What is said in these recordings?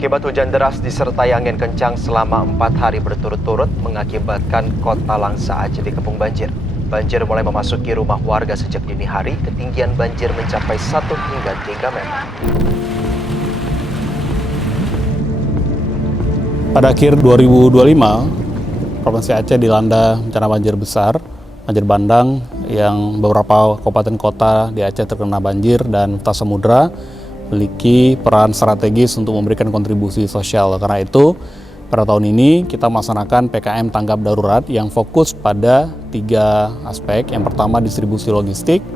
Akibat hujan deras disertai angin kencang selama 4 hari berturut-turut mengakibatkan kota Langsa Aceh dikepung banjir. Banjir mulai memasuki rumah warga sejak dini hari, ketinggian banjir mencapai 1 hingga 3 meter. Pada akhir 2025, Provinsi Aceh dilanda bencana banjir besar, banjir bandang yang beberapa kabupaten kota di Aceh terkena banjir dan Kota Samudra memiliki peran strategis untuk memberikan kontribusi sosial. Karena itu, pada tahun ini kita melaksanakan PKM tanggap darurat yang fokus pada 3 aspek. Yang pertama distribusi logistik,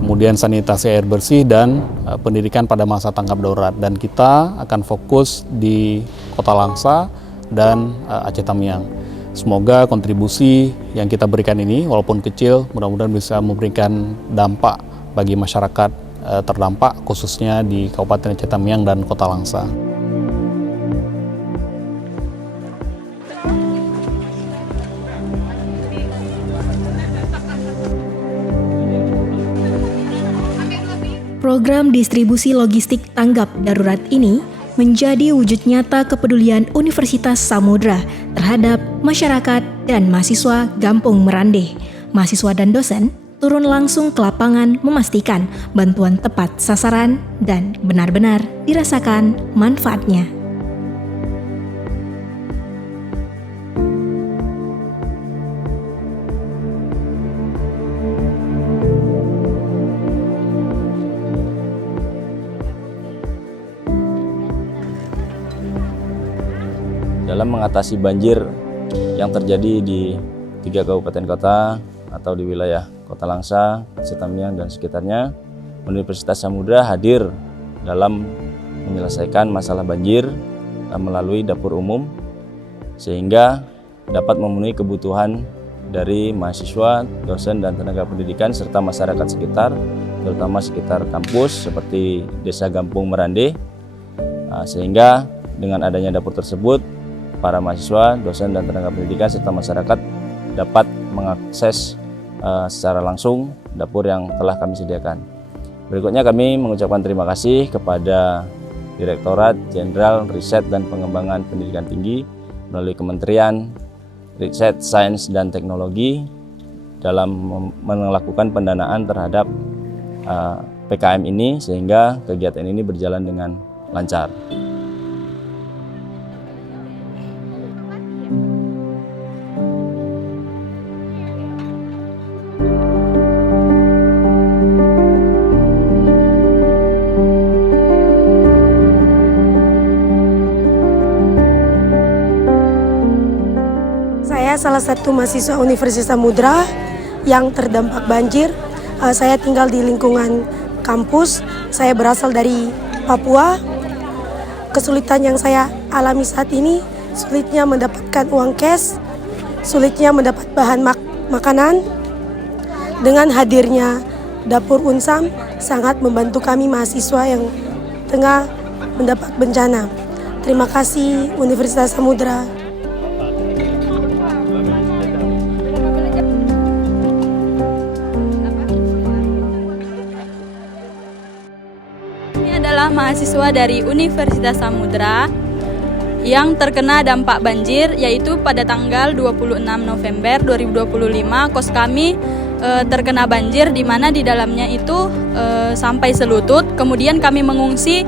kemudian sanitasi air bersih, dan pendidikan pada masa tanggap darurat. Dan kita akan fokus di Kota Langsa dan Aceh Tamiang. Semoga kontribusi yang kita berikan ini, walaupun kecil, mudah-mudahan bisa memberikan dampak bagi masyarakat terdampak, khususnya di Kabupaten Aceh Tamiang dan Kota Langsa. Program distribusi logistik tanggap darurat ini menjadi wujud nyata kepedulian Universitas Samudra terhadap masyarakat dan mahasiswa Gampung Merandeh. Mahasiswa dan dosen turun langsung ke lapangan memastikan bantuan tepat sasaran dan benar-benar dirasakan manfaatnya. Dalam mengatasi banjir yang terjadi di 3 kabupaten kota atau di wilayah Kota Langsa, Aceh Tamiang, dan sekitarnya, Universitas Samudra hadir dalam menyelesaikan masalah banjir melalui dapur umum sehingga dapat memenuhi kebutuhan dari mahasiswa, dosen, dan tenaga pendidikan serta masyarakat sekitar, terutama sekitar kampus seperti Desa Gampung Merandeh. Sehingga dengan adanya dapur tersebut, para mahasiswa, dosen, dan tenaga pendidikan serta masyarakat dapat mengakses secara langsung dapur yang telah kami sediakan. Berikutnya kami mengucapkan terima kasih kepada Direktorat Jenderal Riset dan Pengembangan Pendidikan Tinggi melalui Kementerian Riset, Sains, dan Teknologi dalam melakukan pendanaan terhadap PKM ini sehingga kegiatan ini berjalan dengan lancar. Saya salah satu mahasiswa Universitas Samudra yang terdampak banjir. Saya tinggal di lingkungan kampus. Saya berasal dari Papua. Kesulitan yang saya alami saat ini, sulitnya mendapatkan uang cash, sulitnya mendapat bahan makanan. Dengan hadirnya dapur Unsam sangat membantu kami mahasiswa yang tengah mendapat bencana. Terima kasih Universitas Samudra. Adalah mahasiswa dari Universitas Samudra yang terkena dampak banjir, yaitu pada tanggal 26 November 2025 kos kami terkena banjir di mana di dalamnya itu sampai selutut. Kemudian kami mengungsi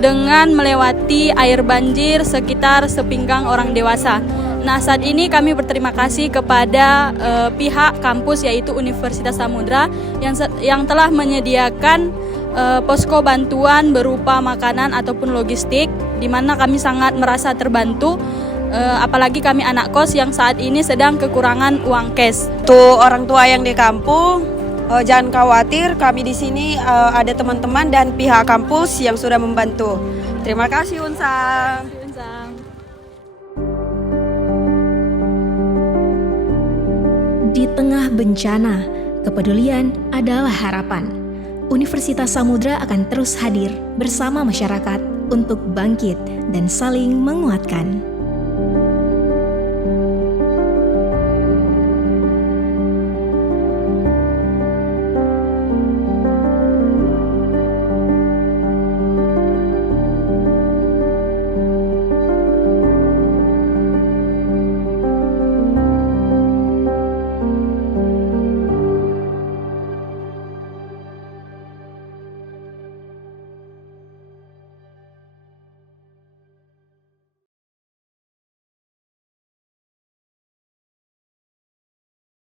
dengan melewati air banjir sekitar sepinggang orang dewasa. Nah, saat ini kami berterima kasih kepada pihak kampus yaitu Universitas Samudra yang telah menyediakan posko bantuan berupa makanan ataupun logistik, di mana kami sangat merasa terbantu, apalagi kami anak kos yang saat ini sedang kekurangan uang cash. Untuk orang tua yang di kampung, jangan khawatir, kami di sini ada teman-teman dan pihak kampus yang sudah membantu. Terima kasih Unsam. Di tengah bencana, kepedulian adalah harapan. Universitas Samudra akan terus hadir bersama masyarakat untuk bangkit dan saling menguatkan.